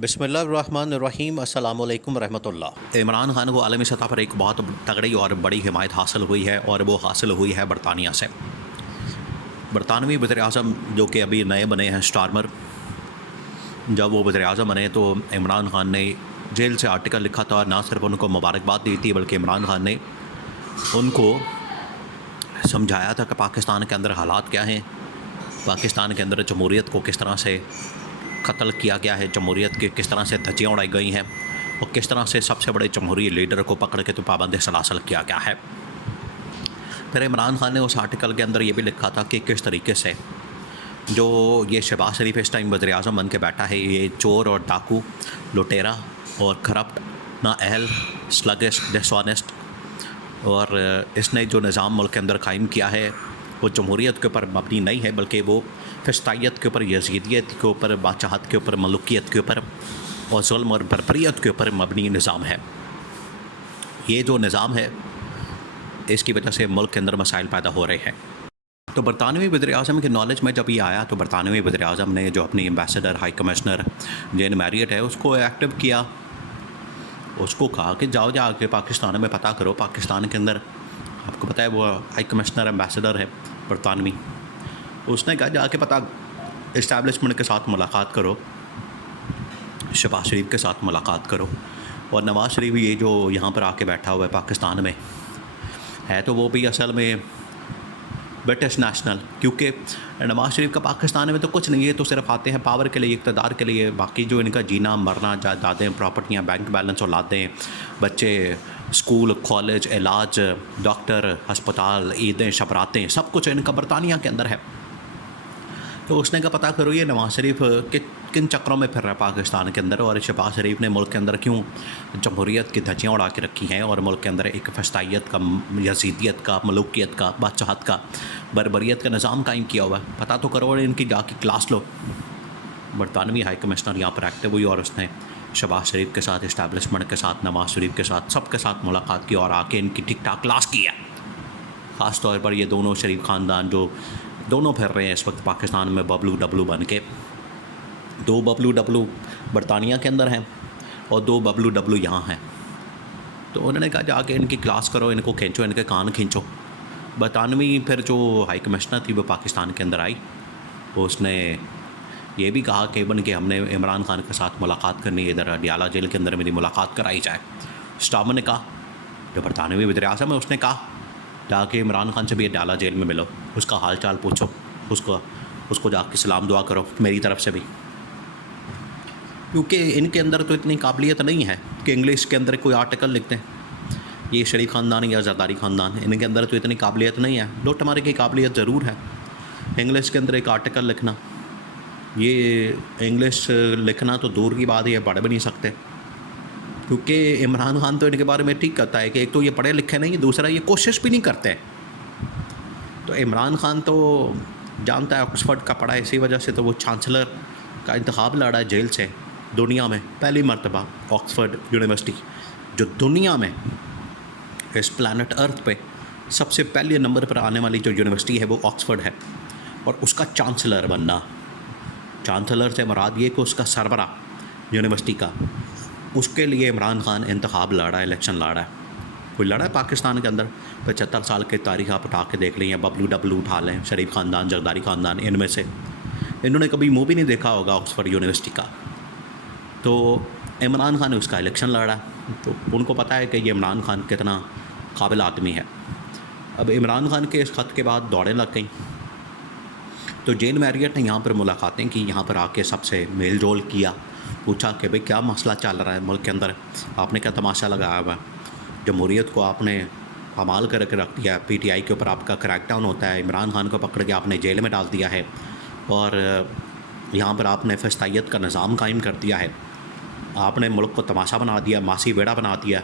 बिस्मिल्लाहिर्रहमानिर्रहीम अस्सलामु अलैकुम रहमतुल्लाह। इमरान खान को आलमी सतह पर एक बहुत तगड़ी और बड़ी हिमायत हासिल हुई है और वो हासिल हुई है बरतानिया से। बरतानवी वज़ीर-ए-आज़म जो कि अभी नए बने हैं स्टारमर, जब वो वज़ीर-ए-आज़म बने तो इमरान खान ने जेल से आर्टिकल लिखा था और ना सिर्फ उनको मुबारकबाद दी थी बल्कि इमरान खान ने उनको समझाया था कि पाकिस्तान के अंदर हालात क्या हैं, पाकिस्तान के अंदर जमहूरियत को किस तरह से कत्ल किया गया है, जमहूरियत की किस तरह से धज्जियाँ उड़ाई गई हैं और किस तरह से सबसे बड़े जमहूरी लीडर को पकड़ के तो पाबंद सलासल किया गया है। फिर इमरान खान ने उस आर्टिकल के अंदर ये भी लिखा था कि किस तरीके से जो ये शहबाज शरीफ इस टाइम वज़ीर-ए-आज़म बन के बैठा है, ये चोर और डाकू, लुटेरा और करप्ट, नाअहल, स्लगिश, डिसऑनेस्ट, और इसने जो निज़ाम मुल्क के अंदर कायम किया है वो जमहूरियत के ऊपर मबनी नहीं है बल्कि वो फिस्तायत के ऊपर, यजीदियत के ऊपर, बादशाहत के ऊपर, मलूकियत के ऊपर और जुल्म और बर्बरियत के ऊपर मबनी निज़ाम है। ये जो निज़ाम है इसकी वजह से मुल्क के अंदर मसाइल पैदा हो रहे हैं। तो बरतानवी वज़ीर-ए-आज़म के नॉलेज में जब ये आया तो बरतानवी वज़ीर-ए-आज़म ने जो अपनी एम्बेसडर, हाई कमिश्नर जेन मैरियट है उसको एक्टिव किया, उसको कहा कि जाओ जाके पाकिस्तान में पता करो, पाकिस्तान के अंदर आपको पता है वो हाई कमिश्नर एम्बेसडर है बरतानवी, उसने कहा जाके पता इस्टेब्लिशमेंट के साथ मुलाकात करो, शहबाज शरीफ के साथ मुलाकात करो। और नवाज़ शरीफ ये जो यहाँ पर आके बैठा हुआ है पाकिस्तान में है तो वो भी असल में ब्रिटिश नेशनल, क्योंकि नवाज़ शरीफ का पाकिस्तान में तो कुछ नहीं है, तो सिर्फ आते हैं पावर के लिए, इक़्तिदार के लिए, बाकी जो इनका जीना मरना, जायदादें, प्रॉपर्टियाँ, बैंक बैलेंस, औलादें, बच्चे, स्कूल, कॉलेज, इलाज, डॉक्टर, अस्पताल, ईदें, शबरातें, सब कुछ इनका बरतानिया के अंदर है। तो उसने का पता करो ये नवाज़ शरीफ किन चक्रों में फिर रहा है पाकिस्तान के अंदर, और शहबाज शरीफ ने मुल्क के अंदर क्यों जमहूरियत की धज्जियाँ उड़ा के रखी हैं और मुल्क के अंदर एक फस्तायत का, यजीदियत का, मलूकियत का, बादशाहत का, बर्बरियत का निज़ाम कायम किया हुआ है। पता तो करो और इनकी जाके क्लास लो। बरतानवी हाई कमिश्नर यहाँ पर एक्टिव हुई और उसने शहबाज शरीफ के साथ, इस्टेब्लिशमेंट के साथ, नवाज़ शरीफ के साथ, सबके साथ मुलाकात की और आके इनकी ठीक ठाक क्लास की है। ख़ास तौर पर ये दोनों शरीफ ख़ानदान जो दोनों फिर रहे हैं इस वक्त पाकिस्तान में बबलू डब्लू बन के, 2 बबलू डब्लू बरतानिया के अंदर हैं और 2 बबलू डब्लू यहाँ हैं। तो उन्होंने कहा जाके इनकी क्लास करो, इनको खींचो, इनके कान खींचो। बरतानवी फिर जो हाई कमिश्नर थी वो पाकिस्तान के अंदर आई, तो उसने ये भी कहा कि बन के हमने इमरान खान के साथ मुलाकात करनी है, इधर अडियाला जेल के अंदर मेरी मुलाकात कराई जाए। स्टामर ने कहा, जो बरतानवी वज़ीर-ए-आज़म है उसने कहा जाके इमरान खान से भी अडियाला जेल में मिलो, उसका हाल चाल पूछो, उसको जाके सलाम दुआ करो मेरी तरफ से भी, क्योंकि इनके अंदर तो इतनी काबिलियत नहीं है कि इंग्लिश के अंदर कोई आर्टिकल लिखते हैं। ये शरीफ ख़ानदान या ज़रदारी ख़ानदान, इनके अंदर तो इतनी काबिलियत नहीं है। लूट मारे की काबिलियत ज़रूर है, इंग्लिश के अंदर एक आर्टिकल लिखना, ये इंग्लिश लिखना तो दूर की बात है, ये पढ़ भी नहीं सकते, क्योंकि इमरान खान तो इनके बारे में ठीक कहता है कि एक तो ये पढ़े लिखे नहीं, दूसरा ये कोशिश भी नहीं करते। तो इमरान खान तो जानता है ऑक्सफर्ड का पढ़ा है, इसी वजह से तो वो चांसलर का इंतखाब लड़ा है जेल से। दुनिया में पहली मर्तबा ऑक्सफर्ड यूनिवर्सिटी, जो दुनिया में इस प्लानट अर्थ पे सबसे पहले नंबर पर आने वाली जो यूनिवर्सिटी है वो ऑक्सफर्ड है, और उसका चांसलर बनना, चांसलर से मुराद ये कि उसका सरबरा यूनिवर्सिटी का, उसके लिए इमरान खान इंतखाब लड़ा है, इलेक्शन लड़ा है। कोई लड़ा है पाकिस्तान के अंदर 75 साल की तारीख आप उठा के देख लें या बबलू डब्लू उठा लें, शरीफ ख़ानदान, जरदारी ख़ानदान, इनमें से इन्होंने कभी मुँह भी नहीं देखा होगा ऑक्सफर्ड यूनिवर्सिटी का। तो इमरान खान ने उसका इलेक्शन लड़ा, तो उनको पता है कि ये इमरान खान कितना काबिल आदमी है। अब इमरान खान के इस ख़त के बाद दौड़ें लग गई, तो जेन मैरियट ने यहाँ पर मुलाकातें की, यहाँ पर आके सबसे मेल जोल किया, पूछा कि भाई क्या मसला चल रहा है मुल्क के अंदर, आपने क्या तमाशा लगाया हुआ है, जमहूरियत को आपने हमाल करके रख दिया, PTI के ऊपर आपका क्रैकडाउन होता है, इमरान खान को पकड़ के आपने जेल में डाल दिया है और यहाँ पर आपने फस्तायत का निज़ाम कायम कर दिया है, आपने मुल्क को तमाशा बना दिया, मासी बेड़ा बना दिया,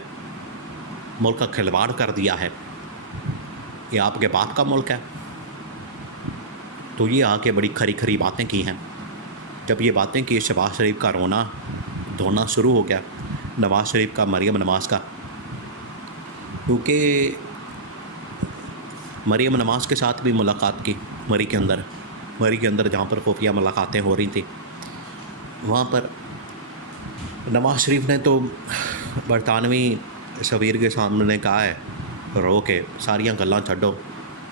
मुल्क का खिलवाड़ कर दिया है, ये आपके बाप का मुल्क है। तो ये आके बड़ी खरी खरी बातें की हैं। जब ये बातें की, शहबाज शरीफ का रोना धोना शुरू हो गया, नवाज़ शरीफ का, मरीम नवाज़ का, क्योंकि मरीम नवाज़ के साथ भी मुलाकात की मरी के अंदर जहाँ पर खुफिया मुलाकातें हो रही थी, वहाँ पर नवाज शरीफ ने तो बरतानवी सफ़ीर के सामने कहा है रो के सारियां गल्लां छड्डो,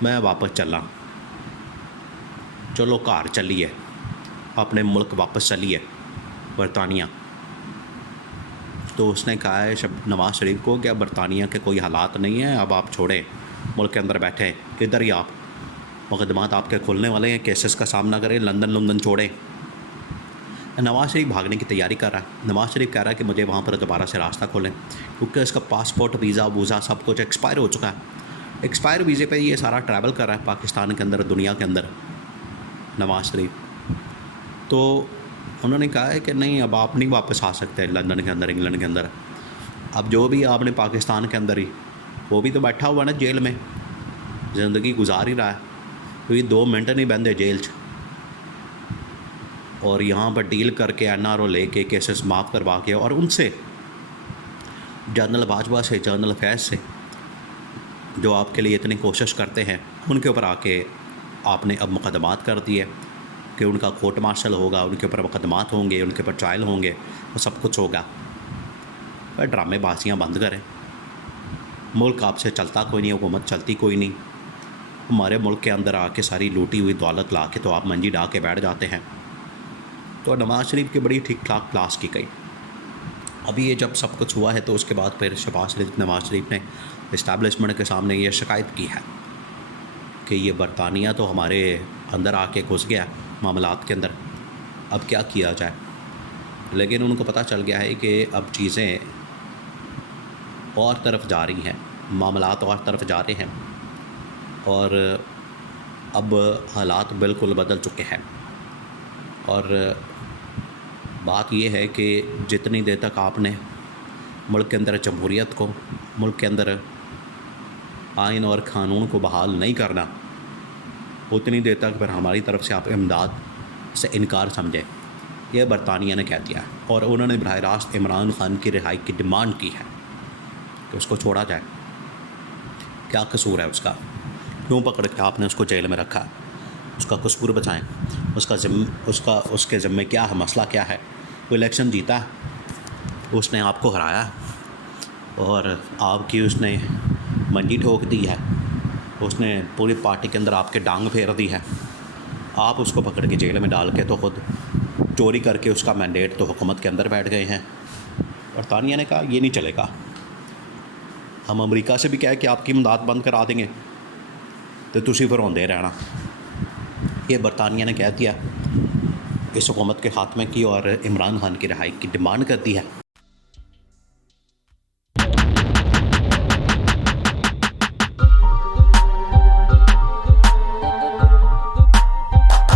मैं वापस चला, चलो घर चलिए, अपने मुल्क वापस चलिए बरतानिया। तो उसने कहा है नवाज शरीफ को कि अब बरतानिया के कोई हालात नहीं हैं, अब आप छोड़ें, मुल्क के अंदर बैठे इधर ही आप, मुकदमात आपके खुलने वाले हैं, केसेस का सामना करें, लंदन छोड़ें। नवाज शरीफ भागने की तैयारी कर रहा है। नवाज शरीफ कह रहा है कि मुझे वहाँ पर दोबारा से रास्ता खोलें, क्योंकि इसका पासपोर्ट, वीज़ा वूज़ा सब कुछ एक्सपायर हो चुका है। एक्सपायर वीज़े पे ये सारा ट्रैवल कर रहा है पाकिस्तान के अंदर, दुनिया के अंदर नवाज शरीफ। तो उन्होंने कहा है कि नहीं, अब आप नहीं वापस आ सकते लंदन के अंदर, इंग्लैंड के अंदर। अब जो भी आपने पाकिस्तान के अंदर ही, वो भी तो बैठा हुआ ना जेल में, ज़िंदगी गुजार ही रहा है, क्योंकि 2 मिनट नहीं बंदे जेल च। और यहाँ पर डील करके NRO लेके केसेस माफ़ करवा के, और उनसे जनरल बाजवा से, जनरल फैज़ से, जो आपके लिए इतनी कोशिश करते हैं, उनके ऊपर आके आपने अब मुकदमात कर दिए कि उनका कोर्ट मार्शल होगा, उनके ऊपर मुकदमात होंगे, उनके ऊपर ट्रायल होंगे, वो सब कुछ होगा। पर ड्रामेबाजियाँ बंद करें। मुल्क आपसे चलता कोई नहीं, हुकूमत चलती कोई नहीं। हमारे मुल्क के अंदर आके सारी लूटी हुई दौलत ला के तो आप मंजी डा के बैठ जाते हैं। तो नवाज शरीफ की बड़ी ठीक ठाक क्लास की गई। अभी ये जब सब कुछ हुआ है तो उसके बाद फिर नवाज शरीफ ने इस्टेब्लिशमेंट के सामने ये शिकायत की है कि ये बरतानिया तो हमारे अंदर आके घुस गया मामलात के अंदर, अब क्या किया जाए। लेकिन उनको पता चल गया है कि अब चीज़ें और तरफ जा रही हैं, मामलात और तरफ जा रहे हैं, और अब हालात बिल्कुल बदल चुके हैं। और बात यह है कि जितनी देर तक आपने मुल्क के अंदर जमहूरियत को, मुल्क के अंदर आइन और क़ानून को बहाल नहीं करना, उतनी देर तक फिर हमारी तरफ से आप इमदाद से इनकार समझें। यह बरतानिया ने कह दिया, और उन्होंने बराह रास्त इमरान खान की रिहाई की डिमांड की है कि उसको छोड़ा जाए। क्या कसूर है उसका, क्यों पकड़ के आपने उसको जेल में रखा? उसका कसूर बताएं, उसके ज़िम्मे क्या है, मसला क्या है? वो इलेक्शन जीता, उसने आपको हराया और आपकी उसने मंडी ठोक दी है, उसने पूरी पार्टी के अंदर आपके डांग फेर दी है। आप उसको पकड़ के जेल में डाल के तो ख़ुद चोरी करके उसका मैंडेट तो हुकूमत के अंदर बैठ गए हैं। बरतानिया ने कहा ये नहीं चलेगा, हम अमेरिका से भी कहे कि आपकी इमदाद बंद करा देंगे तो तुसी फिर होंदे रहना। ये बरतानिया ने कह दिया, इस हुकूमत के खात्मे की और इमरान खान की रिहाई की डिमांड कर दी है।